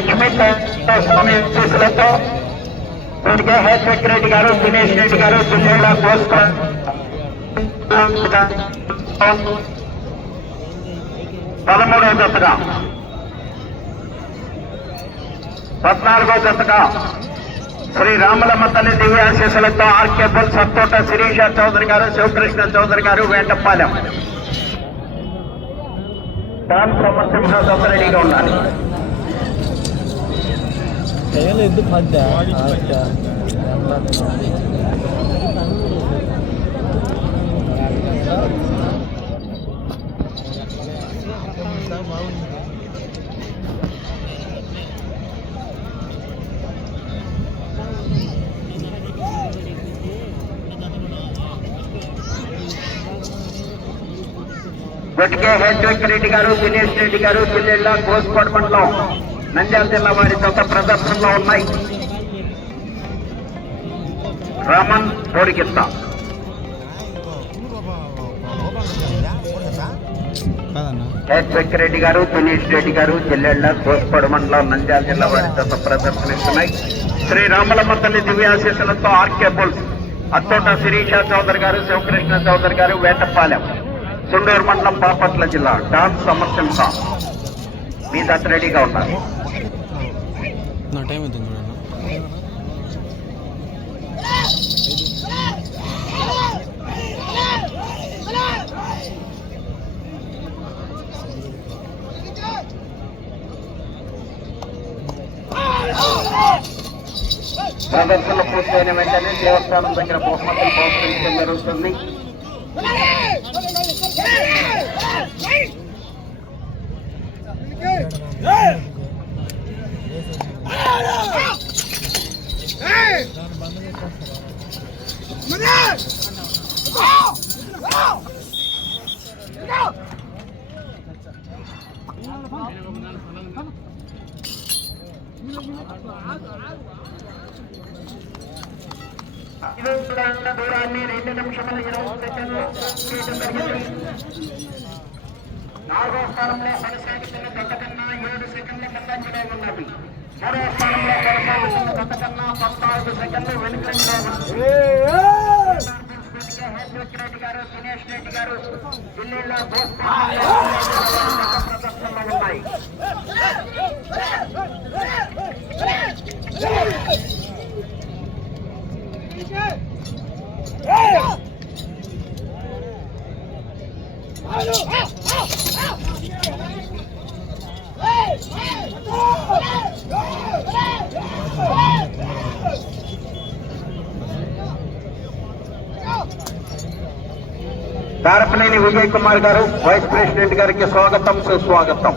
లక్ష్మీ స్వామి ఆశీస్సులతో వీటికే హెచ్ వెంకరెడ్డి గారు, దినేష్ రెడ్డి గారు, జిల్లేళ్ళ కోస్తారు 13వ జతగా 14వ జతగా శ్రీ రామలమ్మ తల్లి దివ్యాశీస్సులతో ఆర్కేపుల్ సత్తోట శిరీష చౌదరి గారు, శివకృష్ణ చౌదరి గారు, వేటపాలెం డాన్ సమరసింహ జత రెడీగా ఉండాలి. గొట్టికే హెచ్ వెంకరెడ్డి గారు, దినేష్ రెడ్డి గారు, జిల్లేళ్ళ గోస్పాడు మండలం నంద్యాల జిల్లా వారి జత ప్రదర్శనలో ఉన్నాయి. రామన్ కోడికిత్త హెచ్ వెంకరెడ్డి గారు, దినేష్ రెడ్డి గారు, జిల్లేళ్ళ గోస్పాడు మండలం నంద్యాల జిల్లా వారి జత ప్రదర్శనిస్తున్నాయి. శ్రీ రామలమ్మ తల్లి దివ్యాశీస్సులతో ఆర్కేపుల్ అత్తోట శిరీష చౌదరి గారు, శివకృష్ణ చౌదరి గారు, వేటపాలెం సుండూరు మండలం బాపట్ల జిల్లా డాన్ సమర్సింహ మీ దత్త రెడీగా ఉన్నారు. నా టైం అవుతుంది చూడండి. ప్రదర్శన పూర్తయిన వెంటనే దేవస్థానం దగ్గర బహుమతులు బహుకరించడం జరుగుతుంది. దూరాన్ని 2 నిమిషముల 20 సెకండ్లు చేయడం జరిగింది. 4వ స్థానంలో కొనసాగుతున్న గత కన్నా 7 సెకండ్ల ముందంజలో ఉన్నది. 3వ స్థానంలో కొనసాగుతున్న గత కన్నా 14 సెకండ్లు వెనుకంజలో ఉన్నది. హెచ్ వెంకరెడ్డి గారు, దినేష్ రెడ్డి గారు, ఢిల్లీలో ప్రదర్శనలో ఉన్నాయి. తారపనేని విజయ్ కుమార్ గారు, వైస్ ప్రెసిడెంట్ గారికి స్వాగతం సుస్వాగతం.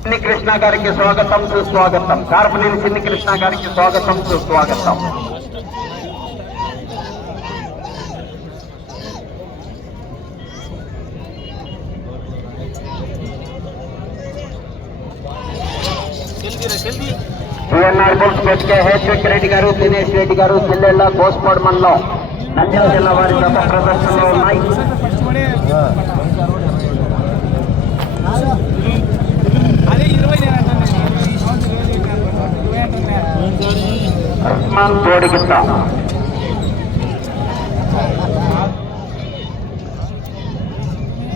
సిన్ని కృష్ణ గారికి స్వాగతం సుస్వాగతం. తారపనేని సిన్ని కృష్ణ గారికి స్వాగతం సుస్వాగతం. పిఎన్ఆర్ బుల్స్ పెట్టుకే హెచ్ వెంకరెడ్డి గారు, దినేష్ రెడ్డి గారు, జిల్లేళ్ళ గోస్పాడు మండలం నంద్యాల జిల్లా వారి గత ప్రదర్శనలో ఉన్నాయి. తోడికిత్త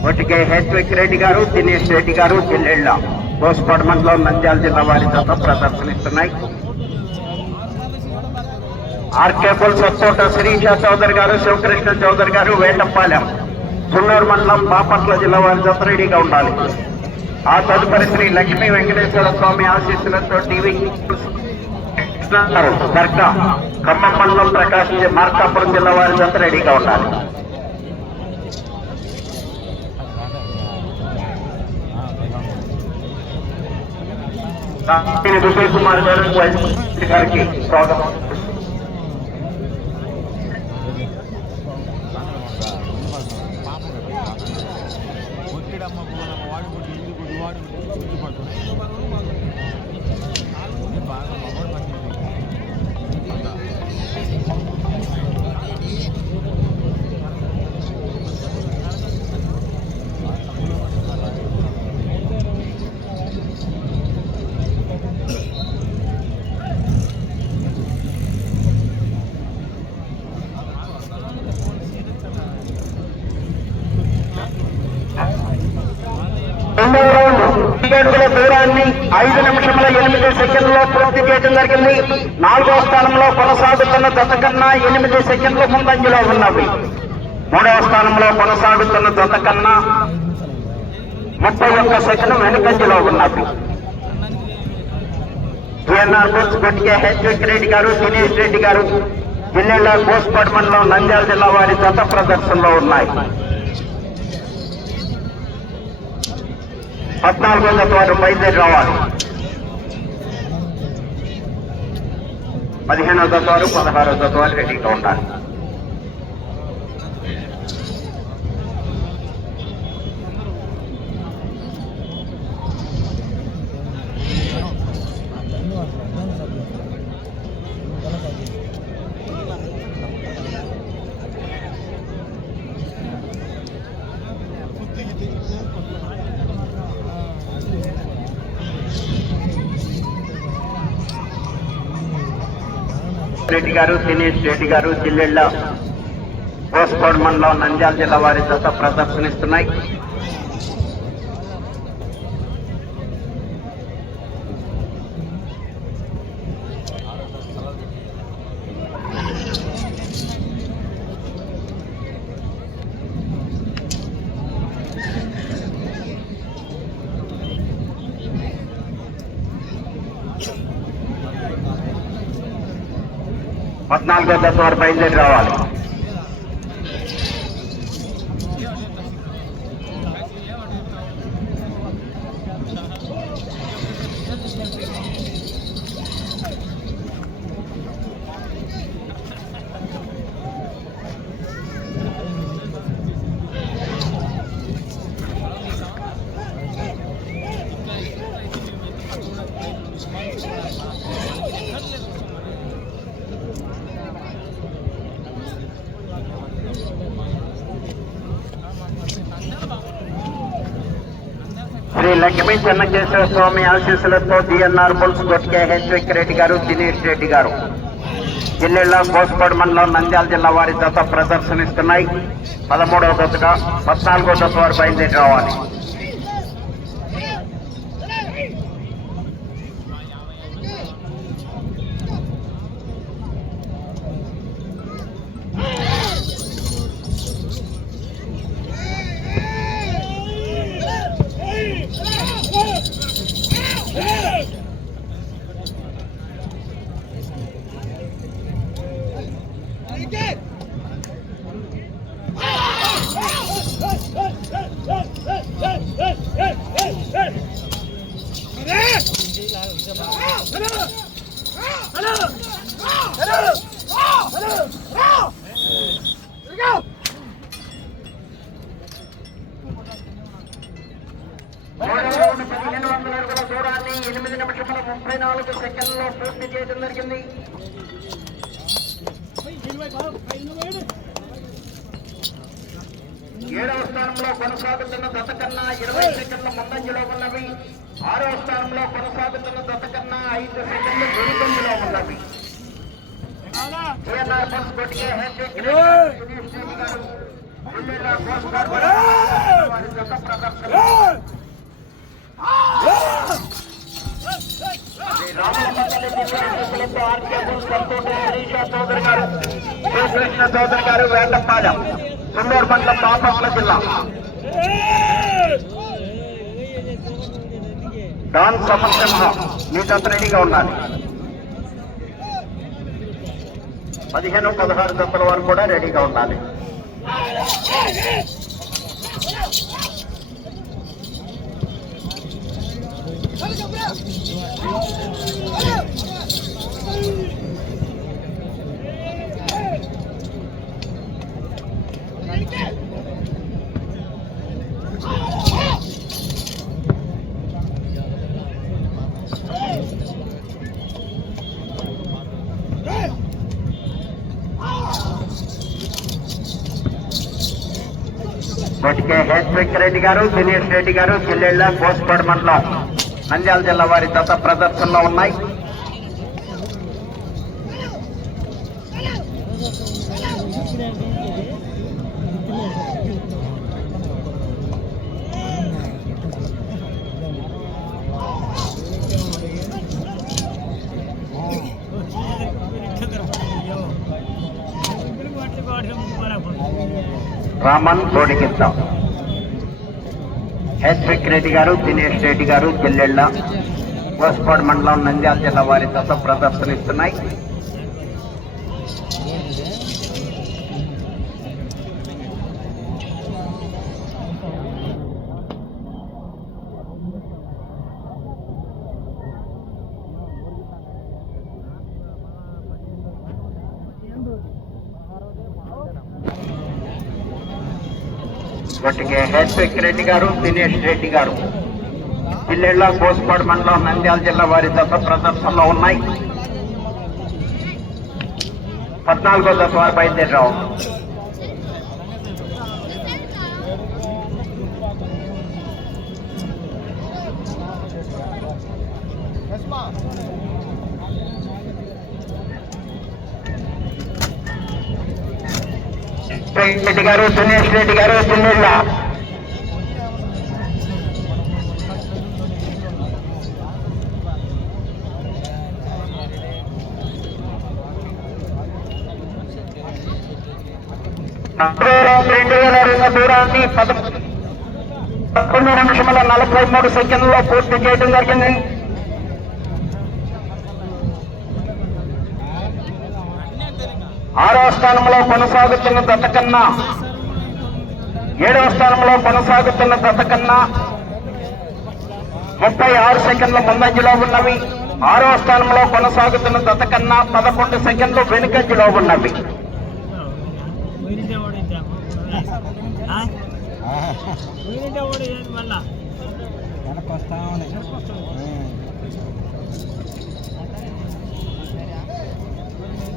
వాటికే హెచ్ వెంకరెడ్డి గారు, దినేష్ రెడ్డి గారు, జిల్లేళ్ళ గోస్పాడు మండలం నంద్యాల జిల్లా వారి జత ప్రదర్శనిస్తున్నాయి. ఆర్కేపుల్ సత్తోట శిరీష చౌదరి గారు, శివకృష్ణ చౌదరి గారు, వేటపాలెం సున్నూరు మండలం బాపట్ల జిల్లా వారి జత రెడీగా ఉండాలి. ఆ తదుపరి శ్రీ లక్ష్మీ వెంకటేశ్వర స్వామి ఆశీస్సులతో టీవీ దర్గా ఖమ్మం మండలం ప్రకాశం మార్కాపురం జిల్లా వారి జత రెడీగా ఉండాలి. విజయ్ కుమార్ గారు గారికి స్వాగతం. 5 నిమిషముల 8 సెకండ్లలో పూర్తి చేయడం జరిగింది. 4వ స్థానంలో కొనసాగుతున్న జత కన్నా 8 సెకండ్లు ముందంజలో ఉన్నవి. 3వ స్థానంలో కొనసాగుతున్న జత కన్నా 31 సెకండ్ వెనుకంజలో ఉన్నవి. జిఎన్ఆర్ బుల్స్ గొట్టికే హెచ్విక్ రెడ్డి గారు, దినేష్ రెడ్డి గారు జిల్లా కోస్పాడు మండలం నంద్యాల జిల్లా వారి జత ప్రదర్శనలో ఉన్నాయి. 14వ జత వారు బయలుదేరి రావాలి. 15వ జత వారు 16వ జత వారు రెడీగా ఉండాలి. రెడ్డి గారు, దినేష్ రెడ్డి గారు జిల్లెళ్ళ కోస్పాడు మండలం నంద్యాల జిల్లా వారి జత ప్రదర్శనిస్తున్నాయి. పద్నాలుగో జత వారు బయలుదేరి రావాలి. శ్రీ లక్ష్మీ చెన్నకేశ్వర స్వామి ఆశీస్సులతో జిఎన్ఆర్ బుల్స్ గొట్టికే హెచ్విక్ రెడ్డి గారు, దినేష్ రెడ్డి గారు జిల్లా కోస్పాడు మండలం నంద్యాల జిల్లా వారి జత ప్రదర్శనిస్తున్నాయి. 13వ జతగా 14వ జత వారు బయలుదేరి రావాలి. దూరాన్ని 8 నిమిషముల 34 సెకండ్లలో పూర్తి చేయడం జరిగింది. 7వ స్థానంలో కొనసాగుతున్న జత కన్నా 20 సెకండ్ల ముందంజలో ఉన్నవి. 6వ స్థానంలో కొనసాగుతున్న జత కన్నా 5 సెకండ్లు వెనుకంజలో ఉన్నవి. జిఎన్ఆర్ బుల్స్ గొట్టికే హెచ్విక్ రెడ్డి గారు, దినేష్ రెడ్డి గారు జిల్లా కోస్పాడు వారి జత ప్రదర్శన. కృష్ణ చౌదరి గారు వేటపాలెం, తుమ్మూరు మండలం, బాపట్ల జిల్లా. డాన్ సమర్శంగా మీ జత రెడీగా ఉండాలి. 15, 16 జతల వారు కూడా రెడీగా ఉండాలి. గొట్టికే హెచ్విక్ రెడ్డి గారు, దినేష్ రెడ్డి గారు జిల్లా కోస్పాడు మండలం నంద్యాల జిల్లా వారి జత ప్రదర్శనలో ఉన్నాయి. రామన్ బోడికింత. హెచ్విక్ రెడ్డి గారు, దినేష్ రెడ్డి గారు, జిల్లెళ్ళ, కోస్పాడు మండలం, నంద్యాల జిల్లా వారి దశ ప్రదర్శనిస్తున్నాయి. వాటికి హెచ్విక్ రెడ్డి గారు, దినేష్ రెడ్డి గారు, జిల్లెళ్ళ, కోస్పాడు మండలం, నంద్యాల జిల్లా వారి దశ ప్రదర్శనలో ఉన్నాయి. 14వ దశ వారు బయలుదేరావు. రెడ్డి గారు, దినేష్ రెడ్డి గారు, జిల్లెళ్ళ. దూరాన్ని 11 నిమిషముల 43 సెకండ్లో పూర్తి చేయడం జరిగింది. ఆరవ స్థానంలో కొనసాగుతున్న దశ కన్నా 7వ స్థానంలో కొనసాగుతున్న దశ కన్నా 36 సెకండ్ల ముందంజలో ఉన్నవి. 6వ స్థానంలో కొనసాగుతున్న దశ కన్నా 11 సెకండ్లు వెనుకంజలో ఉన్నవి.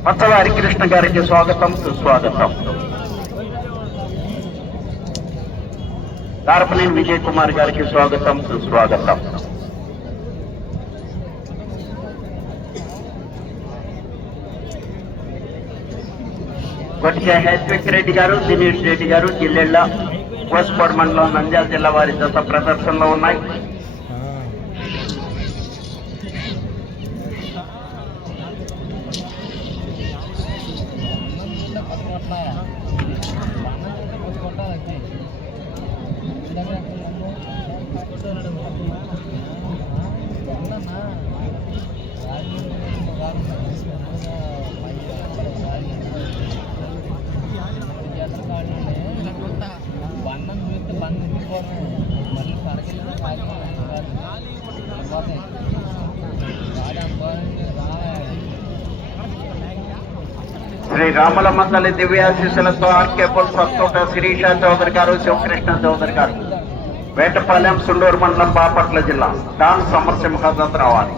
పచ్చవారి కృష్ణ గారికి స్వాగతం, సుస్వాగతం. దారపనేని విజయ్ కుమార్ గారికి స్వాగతం, సుస్వాగతం. కొట్టిగా హెచ్విక్ రెడ్డి గారు, దినేష్ రెడ్డి గారు, జిల్లెళ్ళ, కోస్పాడు మండలం, నంద్యాల జిల్లా వారి దశ ప్రదర్శనలో ఉన్నాయి. శ్రీ రామలమ్మ తల్లి దివ్యాశీస్సులతో ఆర్కేపుల్ సత్తోట శిరీష చౌదరి గారు, శివకృష్ణ చౌదరి గారు, వేటపాలెం, సుండూరు మండలం, బాపట్ల జిల్లా, డాన్ సమరసింహదత్ రావాలి.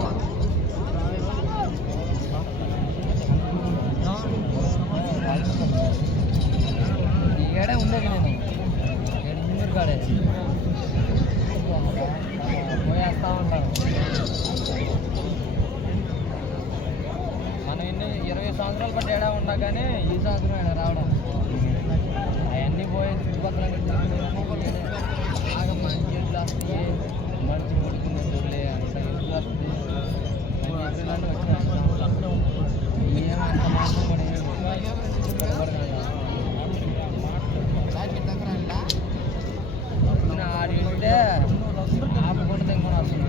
మనం ఎన్ని 20 సంవత్సరాలు బట్టి ఏడా ఉన్నా కానీ ఈ సంవత్సరం ఏడా రావడం అవన్నీ పోయి చుట్టుపక్కల బాగా మంచి ఇట్లు వస్తుంది, మంచి కొడుకుని దొరలే అంత ఇట్లు వస్తుంది అని చెప్పి ఏమంత మాత్రం కూడా ఆడితే ఆపకుండా ఇంకొని వస్తుంది.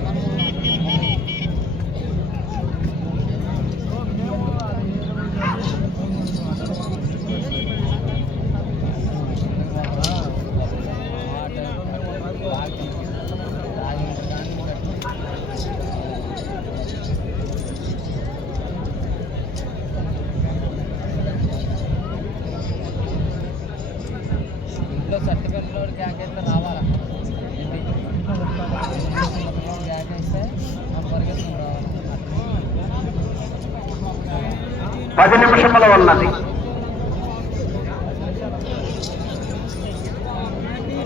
ఇంట్లో సర్టిఫికెట్లో క్యాకేస్తే రావాలా, క్యాకేస్తే మనం పరిగెత్తుకుని రావాలి. 10 నిమిషములు ఉన్నది.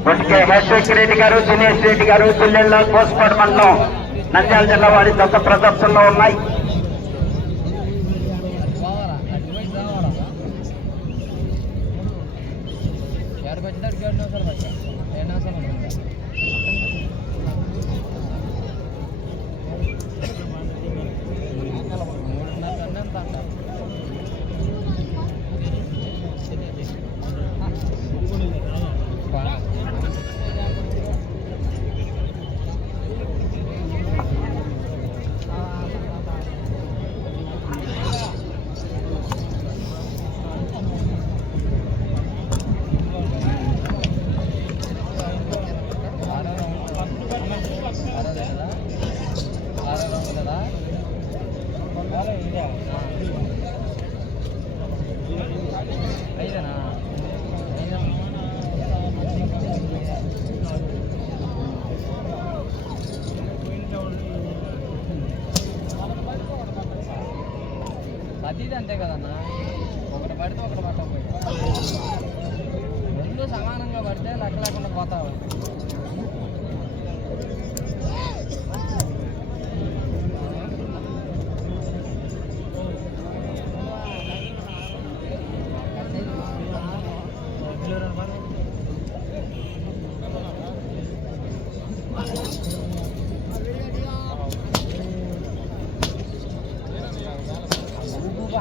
కొట్టిగా హెచ్విక్ రెడ్డి గారు, దినేష్ రెడ్డి గారు, జిల్లెళ్ళ, కోస్పాడు మండలం, నంద్యాల జిల్లా వారి దశ ప్రదర్శనలో ఉన్నాయి. ఐదేనా అది ఇది అంతే కదన్నా ఒకటి పడితే ఒకటి పట్టకపోయి రెండు సమానంగా పడితే లెక్క లేకుండా పోతావు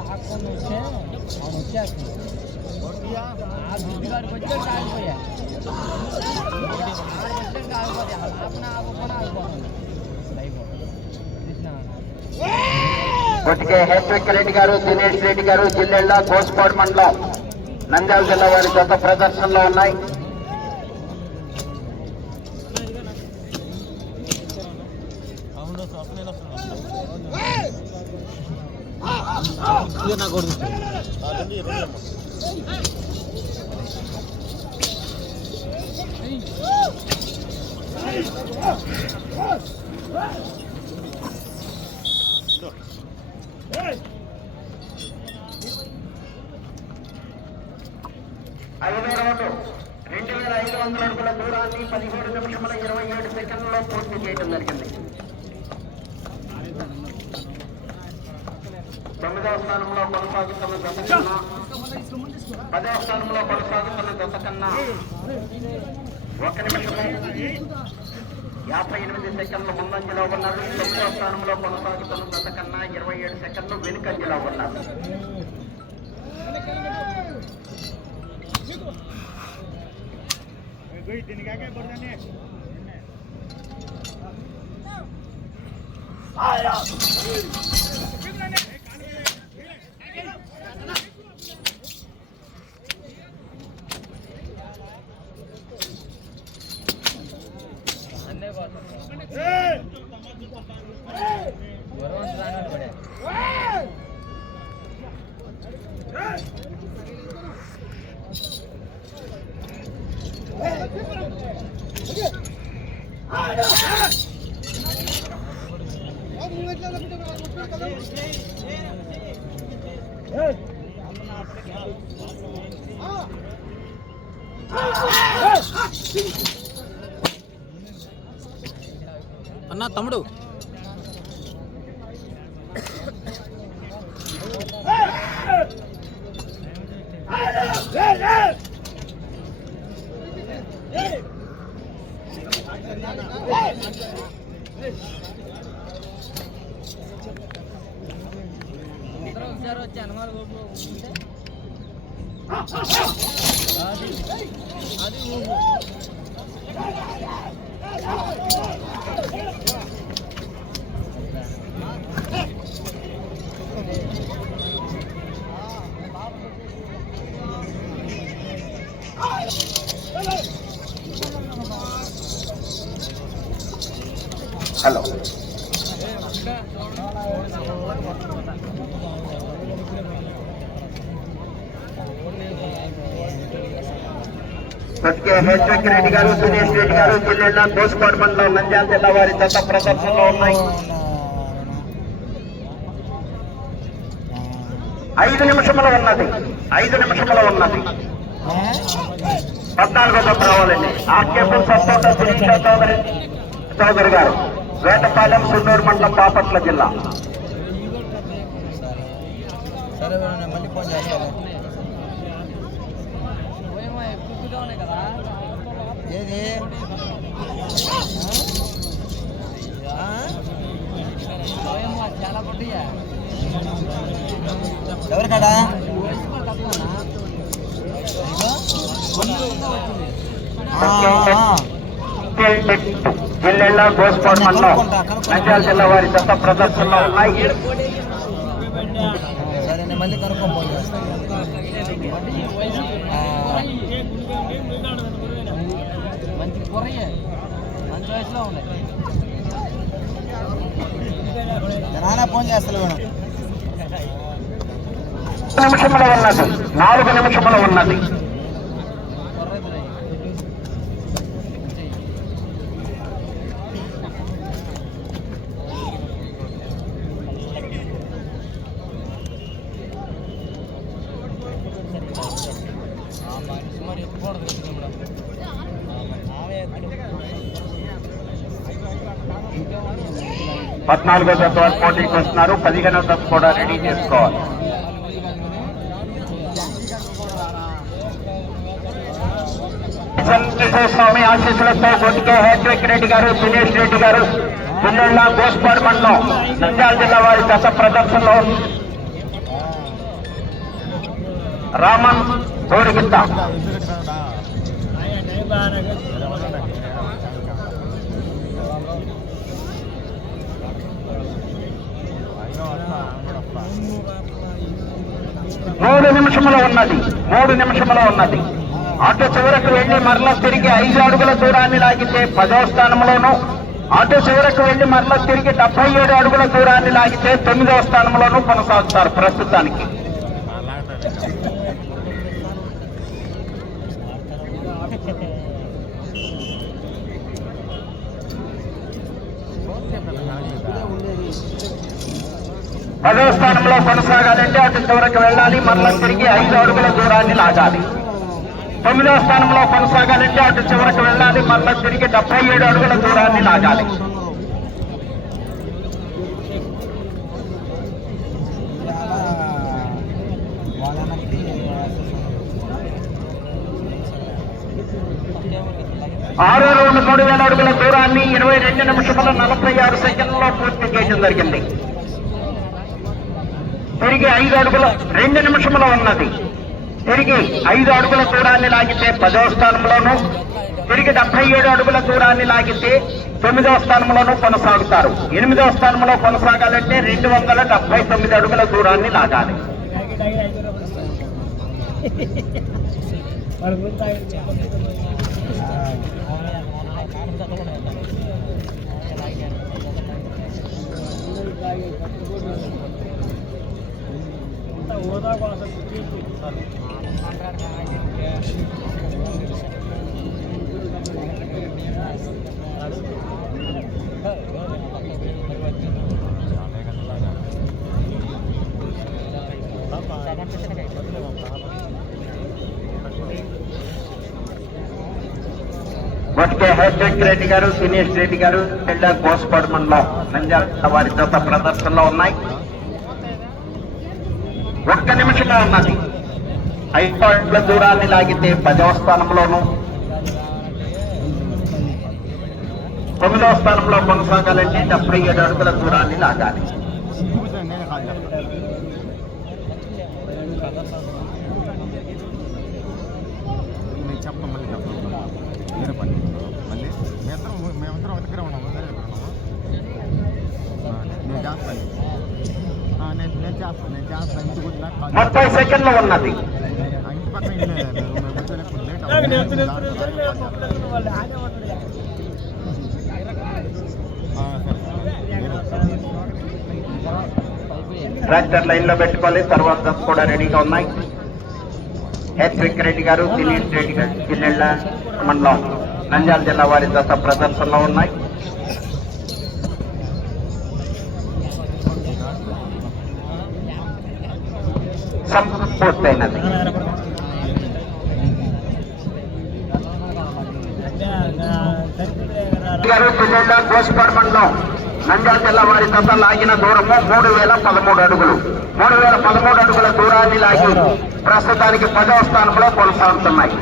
ಹಾಕೊಂಡು వచ్చే ಅವನು వచ్చేస్తుంది ఆ దుడ్డుగాడికి వచ్చాడు కాగిపోయా వచ్చాడు కాగిపోతే ఆపన ఆపకుండా ఆగిపోతుంది కొట్టికే హేత్విక్ రెడ్డి గారు దినేష్ రెడ్డి గారు జిల్లెళ్ళ గోస్పాడు మండలం నంద్యాల జిల్లా వారి జత ప్రదర్శనలో ఉన్నాయి. ఐదో రౌండ్ 2500 అడుగుల దూరాన్ని 17 నిమిషముల 27 సెకండ్లలో పూర్తి చేయడం జరిగింది. 9వ స్థానంలో కొనసాగుతున్న జత కన్నా 10వ స్థానంలో కొనసాగుతున్న జత కన్నా 1 నిమిషము 58 సెకండ్లు ముందంజలో ఉన్నారు. 9వ స్థానంలో కొనసాగుతున్న జత కన్నా 27 సెకండ్లు వెనుకంజలో ఉన్నారు. అన్నా తమ్ముడు ఒకసారి వచ్చి అనుమానం ఉంటే అది ఊపు హలో కొట్టికే హేత్విక్ రెడ్డి గారు దినేష్ రెడ్డి గారు జిల్లెళ్ళ గోస్పాడు మండలం నంద్యాల జిల్లా వారి జత ప్రదర్శనలో ఉన్నాయి. 5 నిమిషముల ఉన్నది 14వ జత రావాలండి. ఆర్కేపుల్ సపోర్ట శిరీష చౌదరి గారు వేటపాలెం సున్నూరు మండలం బాపట్ల జిల్లా. సరే మళ్ళీ ఫోన్ చేస్తాను. ఏది చాలా పొట్టియా ఎవరు కాడా జిల్లెళ్ళ గోస్పాడు మండలం నంద్యాల జిల్లా వారి జత ప్రదర్శనలో ఉన్నాయి. సరే నేను మళ్ళీ కనుక్కొని ఫోన్ చేస్తాను. మంచి కూరయ్యే మంచి వయసులో ఉన్నాయి. నాన్న ఫోన్ చేస్తాను మేడం. నిమిషంలో ఉన్నది 4 నిమిషంలో ఉన్నది. సుమారు ఎక్కకూడదు పద్నాలుగో జత వారు పోటీకి వస్తున్నారు. 15వ జత కూడా రెడీ చేసుకోవాలి. స్వామి ఆశీస్సులతో గొట్టికే హ్యాట్రిక్ రెడ్డి గారు, దినేష్ రెడ్డి గారు, పిల్లళ్ళ గోస్పాడు మండలం నంద్యాల జిల్లా వారి దశ ప్రదర్శనలో రామన్ గోడిగిద్ద. మూడు నిమిషంలో ఉన్నది. అటు చివరకు వెళ్లి మరలా తిరిగి 5 అడుగుల దూరాన్ని లాగితే 10వ స్థానంలోను, అటు చివరకు వెళ్లి మరలా తిరిగి 77 అడుగుల దూరాన్ని లాగితే 9వ స్థానంలోనూ కొనసాగుతారు ప్రస్తుతానికి. పదవ స్థానంలో కొనసాగాలంటే అటు చివరకు వెళ్ళాలి, మరలా తిరిగి 5 అడుగుల దూరాన్ని లాగాలి. 9వ స్థానంలో కొనసాగాలంటే అటు చివరకు వెళ్ళాలి, మరలా తిరిగి 77 అడుగుల దూరాన్ని లాగాలి. ఆరో రౌండ్ 3000 అడుగుల దూరాన్ని 22 నిమిషముల 46 సెకండ్లలో పూర్తి చేయడం జరిగింది. తిరిగి 5 అడుగుల 2 నిమిషంలో ఉన్నది. తిరిగి 5 అడుగుల దూరాన్ని లాగితే 10వ స్థానంలోను, తిరిగి 77 అడుగుల దూరాన్ని లాగితే 9వ స్థానంలోనూ కొనసాగుతారు. 8వ స్థానంలో కొనసాగాలంటే 279 అడుగుల దూరాన్ని లాగాలి. మొదటి హ్యాట్రిక్ రెడ్డి గారు, దినేష్ రెడ్డి గారు పెళ్ళ గోస్పాడు మండలం నంద్యాల వారి జత ప్రదర్శనలో ఉన్నాయి. 1 నిమిషంలో ఉన్నది. 5 అడుగుల దూరాన్ని లాగితే 10వ స్థానంలోను, 9వ స్థానంలో కొనసాగాలంటే 77 అడుగుల దూరాన్ని లాగాలి. మేమందరం ఒక దగ్గర ఉన్నాము. నేను చేస్తాను 30 సెకండ్లు ఉన్నది. ఇంటి పక్కన ఇల్లు ట్రాక్టర్ లైన్ లో పెట్టుకోవాలి. తర్వాత కూడా రెడీగా ఉన్నాయి. హ్యాట్రిక్ రెడ్డి గారు, దినేష్ రెడ్డి గారు జిల్లెళ్ళ మండలం నంద్యాల జిల్లా వారి దశ ప్రదర్శనలో ఉన్నాయి. పూర్తయినది. గోస్పాడు మండలం నంద్యాల జిల్లా వారి దశ లాగిన దూరము 3013 అడుగులు. 3013 అడుగుల దూరాన్ని లాగి ప్రస్తుతానికి 10వ స్థానంలో కొనసాగుతున్నాయి.